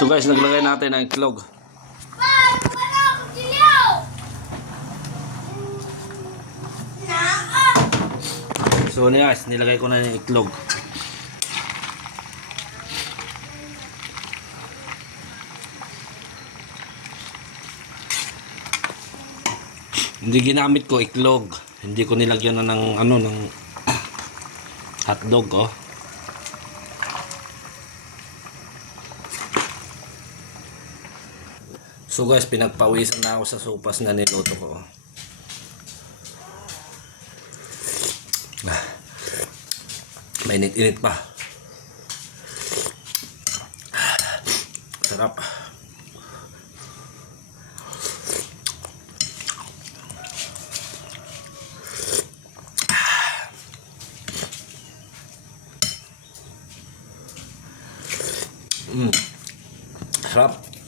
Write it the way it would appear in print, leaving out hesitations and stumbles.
So guys, naglagay natin ng itlog. So guys, nilagay ko na yung itlog. Hindi ginamit ko itlog. Hindi ko nilagyan na ng ano ng hotdog, oh. So guys, pinagpawisan na ako sa sopas na niluto ko. Mainit-init pa. Sarap. Sarap.